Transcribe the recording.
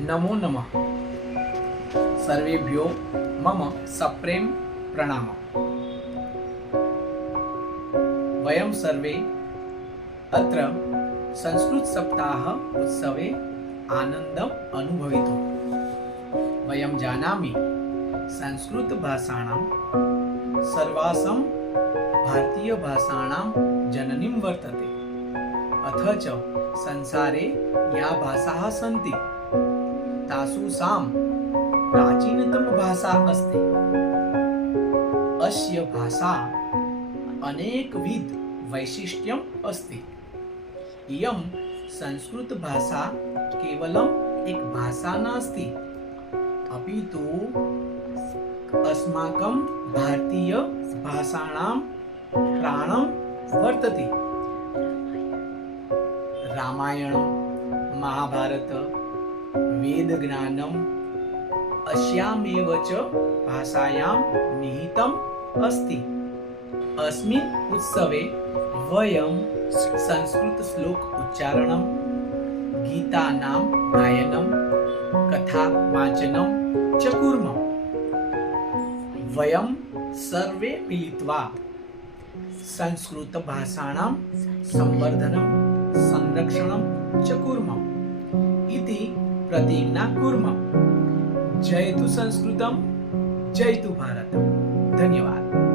नमो नमः। सर्वेभ्यो मम सप्रेम प्रणामः। वयं सर्वे अत्र संस्कृत सप्ताह उत्सवे आनन्दम् अनुभवितुं वयं जानामि संस्कृत भाषाणां सर्वासां भारतीयभाषाणां जननीं वर्तते। अथ च संसारे या भाषाः सन्ति तासु सां प्राचीनतम भाषा अस्ति। अस्य भाषा अनेकविध वैशिष्ट्यम् अस्ति। इयं संस्कृत भाषा केवलम् एक भाषा नास्ति, अपि तु अस्माकं भारतीय भाषाणां प्राणं वर्तते। रामायणं, महाभारत, वेदज्ञानम् अस्यामेव च भाषायां निहितम् अस्ति। अस्मिन् उत्सवे वयं संस्कृत श्लोक उच्चारणं, गीतानां गायनं, कथा वाचनं च कुर्मः। वयं सर्वे मिलित्वा संस्कृत भाषाणां संवर्धनं, संरक्षणं च कुर्मः इति प्रतिज्ञा कुर्मः। जयतु संस्कृतं, जयतु भारतम्। धन्यवाद।